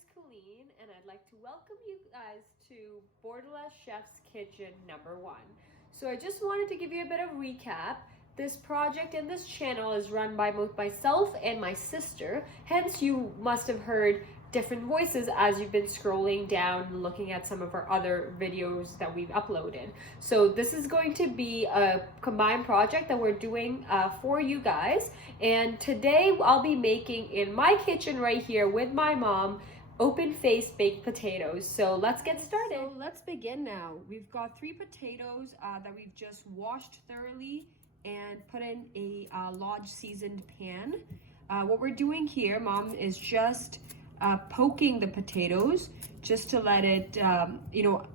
is Colleen, and I'd like to welcome you guys to Borderless Chef's Kitchen #1. So I just wanted to give you a bit of recap. This project and this channel is run by both myself and my sister, hence you must have heard different voices as you've been scrolling down and looking at some of our other videos that we've uploaded. So this is going to be a combined project that we're doing for you guys, and today I'll be making in my kitchen right here with my mom open-faced baked potatoes. So let's get started. So let's begin now. We've got 3 potatoes that we've just washed thoroughly and put in a Lodge seasoned pan. What we're doing here, mom, is just poking the potatoes just to let it,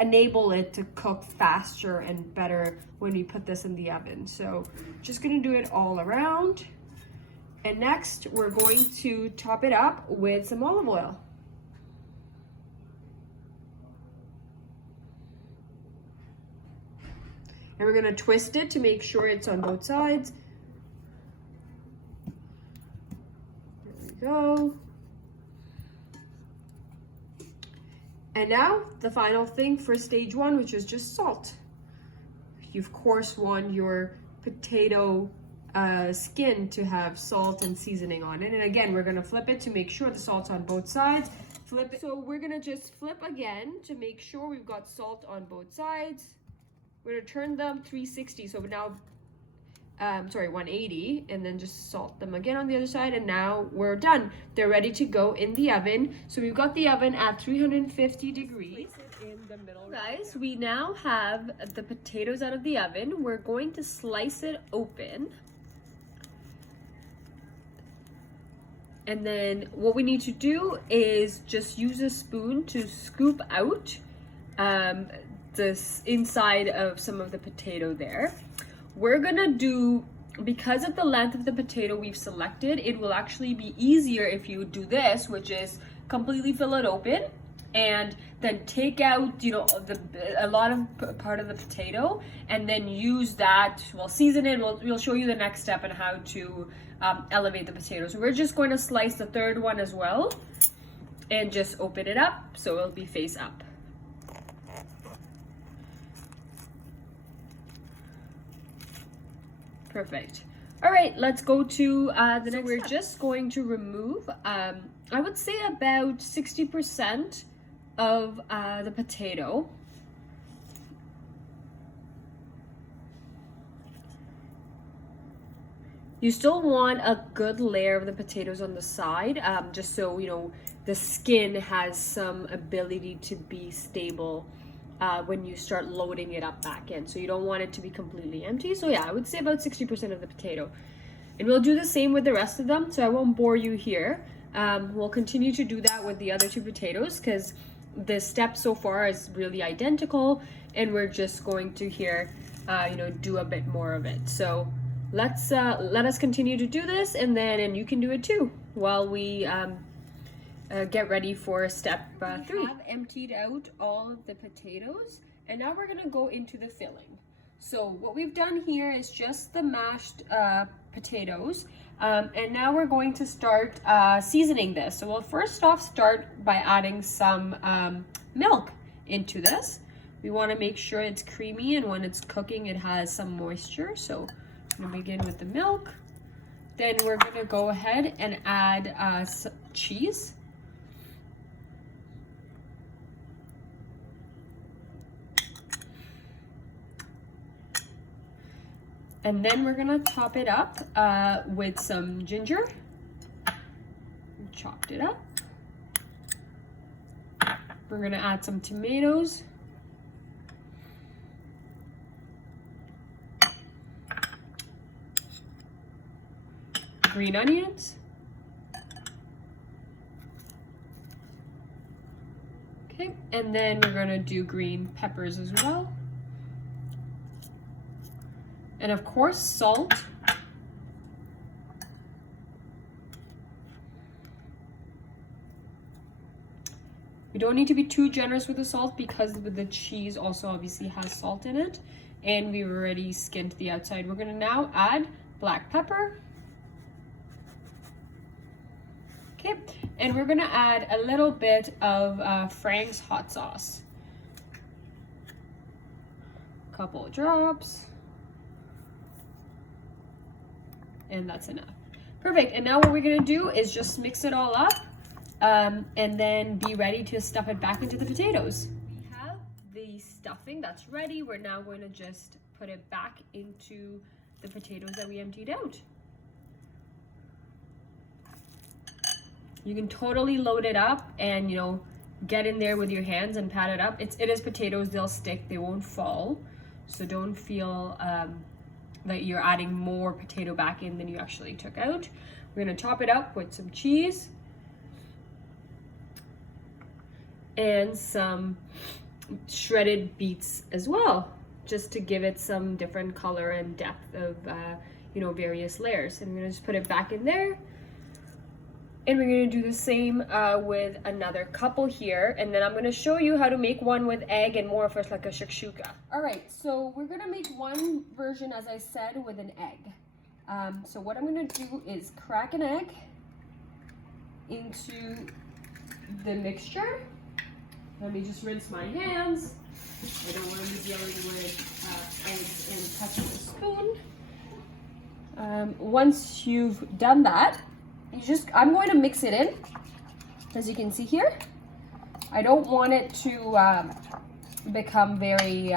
enable it to cook faster and better when we put this in the oven. So just gonna do it all around. And next, we're going to top it up with some olive oil. And we're gonna twist it to make sure it's on both sides. There we go. And now the final thing for stage 1, which is just salt. You of course want your potato skin to have salt and seasoning on it. And again, we're gonna flip it to make sure the salt's on both sides. Flip it. So we're gonna just flip again to make sure we've got salt on both sides. We're gonna turn them 360, so now 180, and then just salt them again on the other side, and now we're done. They're ready to go in the oven. So we've got the oven at 350 degrees. Place it in the middle. Guys, we now have the potatoes out of the oven. We're going to slice it open. And then what we need to do is just use a spoon to scoop out this inside of some of the potato there. We're gonna do, because of the length of the potato we've selected, it will actually be easier if you do this, which is completely fill it open and then take out, a lot of part of the potato, and then use that, we'll season it, we'll show you the next step on how to elevate the potato. So we're just going to slice the third one as well and just open it up so it'll be face up. Perfect. All right, let's go to the next. We're just going to remove, I would say about 60% of the potato. You still want a good layer of the potatoes on the side, just so, the skin has some ability to be stable when you start loading it up back in. So you don't want it to be completely empty. So yeah, I would say about 60% of the potato. And we'll do the same with the rest of them, so I won't bore you here. We'll continue to do that with the other 2 potatoes because the step so far is really identical, and we're just going to here, do a bit more of it. So let us continue to do this, and you can do it too while we get ready for step 3. We have emptied out all of the potatoes, and now we're gonna go into the filling. So what we've done here is just the mashed potatoes, and now we're going to start seasoning this. So we'll first off start by adding some milk into this. We want to make sure it's creamy, and when it's cooking it has some moisture. So I'm gonna begin with the milk. Then we're gonna go ahead and add cheese. And then we're gonna top it up with some ginger. Chopped it up. We're gonna add some tomatoes. Green onions. Okay, and then we're gonna do green peppers as well. And of course, salt. We don't need to be too generous with the salt because the cheese also obviously has salt in it, and we've already skinned the outside. We're gonna now add black pepper. Okay, And we're gonna add a little bit of Frank's hot sauce. Couple of drops. And that's enough. Perfect. And now what we're gonna do is just mix it all up and then be ready to stuff it back into the potatoes. We have the stuffing that's ready. We're now going to just put it back into the potatoes that we emptied out. You can totally load it up and, you know, get in there with your hands and pat it up. It is potatoes, they'll stick, they won't fall. So don't feel that you're adding more potato back in than you actually took out. We're gonna top it up with some cheese and some shredded beets as well, just to give it some different color and depth of, you know, various layers. And I'm gonna just put it back in there. And we're gonna do the same with another couple here. And then I'm gonna show you how to make one with egg and more of it like a shakshuka. All right, so we're gonna make one version, as I said, with an egg. So what I'm gonna do is crack an egg into the mixture. Let me just rinse my hands. I don't want to be dealing with eggs and touching the spoon. Once you've done that, I'm going to mix it in, as you can see here. I don't want it to become very,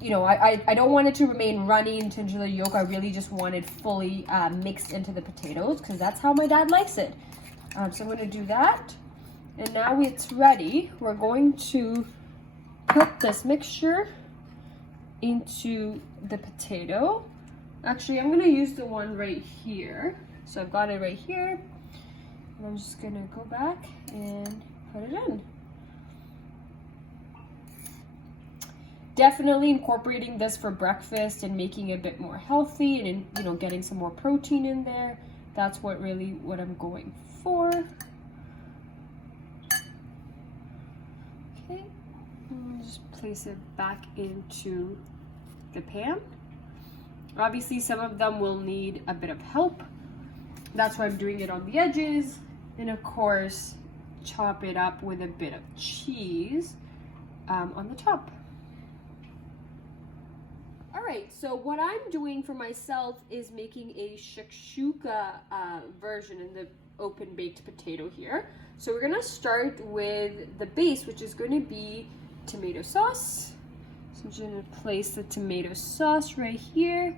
you know, I don't want it to remain runny into the yolk. I really just want it fully mixed into the potatoes, because that's how my dad likes it. So I'm going to do that. And now it's ready. We're going to put this mixture into the potato. Actually, I'm going to use the one right here. So I've got it right here. And I'm just going to go back and put it in. Definitely incorporating this for breakfast and making it a bit more healthy and, you know, getting some more protein in there. That's what I'm going for. Okay, and just place it back into the pan. Obviously, some of them will need a bit of help. That's why I'm doing it on the edges. And of course, chop it up with a bit of cheese on the top. All right, so what I'm doing for myself is making a shakshuka version in the open baked potato here. So we're gonna start with the base, which is going to be tomato sauce. So I'm just gonna place the tomato sauce right here.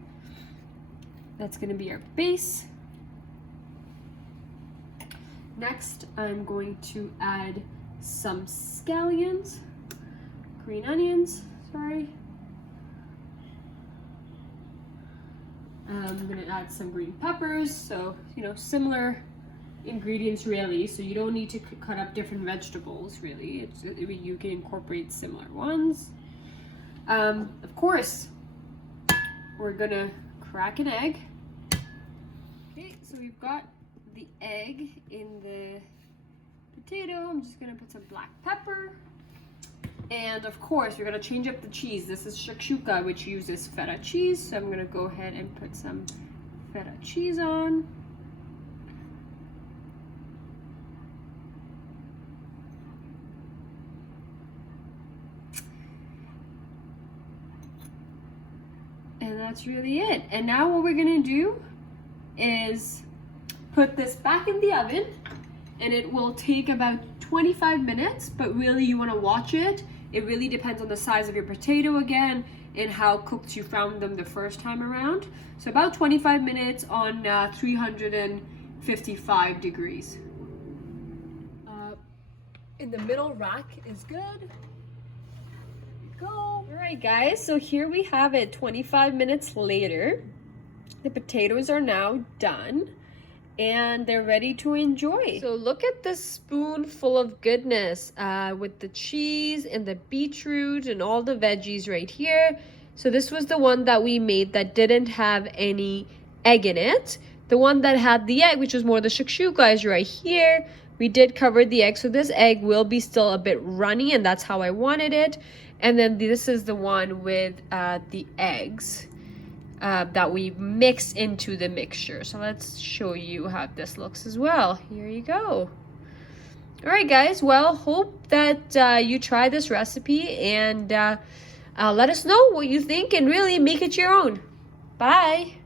That's gonna be our base. Next, I'm going to add some scallions, green onions, sorry. I'm gonna add some green peppers, so, you know, similar ingredients really, so you don't need to cut up different vegetables really. You can incorporate similar ones. Of course, we're gonna crack an egg. Okay, so we've got the egg in the potato. I'm just gonna put some black pepper. And of course, we're gonna change up the cheese. This is shakshuka, which uses feta cheese. So I'm gonna go ahead and put some feta cheese on. And that's really it. And now what we're gonna do is put this back in the oven, and it will take about 25 minutes, but really you wanna watch it. It really depends on the size of your potato again and how cooked you found them the first time around. So about 25 minutes on 355 degrees. In the middle rack is good. Go. All right, guys, so here we have it 25 minutes later. The potatoes are now done and they're ready to enjoy. So look at this spoonful of goodness with the cheese and the beetroot and all the veggies right here. So this was the one that we made that didn't have any egg in it. The one that had the egg, which was more the shakshuka, is right here. We did cover the egg, so this egg will be still a bit runny, and that's how I wanted it. And then this is the one with the eggs. that we mix into the mixture. So let's show you how this looks as well. Here you go. All right, guys. Well, hope that you try this recipe and let us know what you think and really make it your own. Bye.